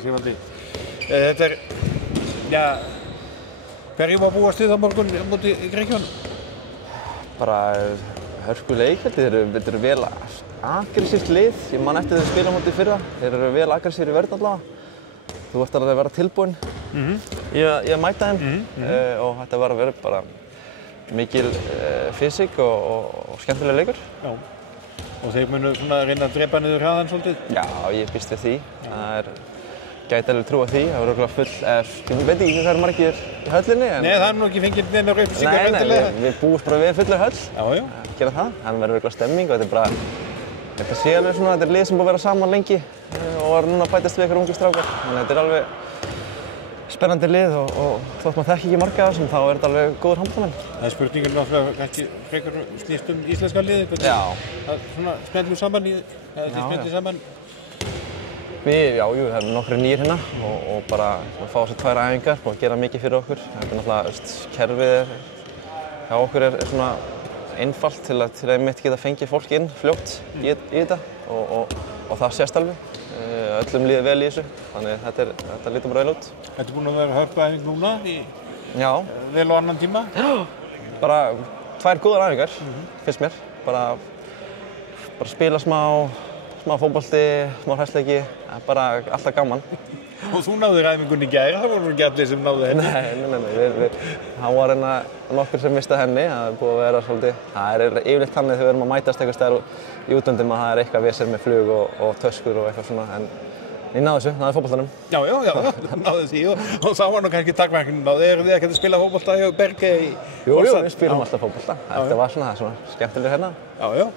Sigvaldi. Þetta já, hverju má búast við á morgun móti Grikkjum? Bara hörkuleik, þetta eru vel aggressíft lið. Ég man eftir þeir spila móti í fyrra. Þeir eru vel aggressífir í vörn allavega. Þú ert alveg að vera tilbúinn í að mæta þeim og þetta var að vera bara mikil fysík og skemmtileg leikur. Já. Og þeir munu svona reyna að drepa niður hraðan svolítið? Já, ég býst við því. Það gæti alveg trúa því. Það voru örugglega full, ég veit ekki hvað eru margir í höllinni. Nei, það er nú ekki fengið neinar upplýsingar endilega. Nei, við búumst bara við fullir höll. Já, já. Gera það. Það verður örugglega stemming og þetta er bara, þetta sé alveg svona, þetta er lið sem búið að vera saman lengi og er núna að bætast við einhverjir ungir strákar. Þannig þetta er alveg spennandi lið og þótt maður þekki ekki marga af þessum, þá er þetta alveg góður handboltamenn. Það er spurningin náttúrulega kannski frekar snýst íslenska liðið. Já. Það svona smellur saman þið smellir saman. Já, það eru nokkrir nýir hérna og bara að fá þessar 2 æfingar og gera mikið fyrir okkur. Þetta er náttúrulega, kerfið hjá okkur er svona einfalt til að einmitt geta fengið fólk inn fljótt í þetta og það sést alveg. Öllum líður vel í þessu, þannig þetta lítur bara vel út. Þetta er búin að vera hörkuæfing núna í vel á annan tíma? Já, bara 2 góðar æfingar, finnst mér. Bara spila smá fótbolti, smá hræsleiki, bara alltaf gaman. Og þú náðir æfingunni í gær, það voru ekki allir sem náðu henni? Nei, það var nokkur sem mista henni, það er búið að vera svolítið. Það er yfirleitt þannig þegar við erum að mætast einhvers staðar í útlöndum að það er eitthvað vesen með flug og töskur og eitthvað svona, en ég náði þessu, náði fótboltanum. Já, náði því og þá var nú kannski takmarkinn náði. Eru þið ekkert að spila fótbolta hjá Berge í Jú, við spilum alltaf fótbolta. Þetta var svona skemmtilegur hérna. Já.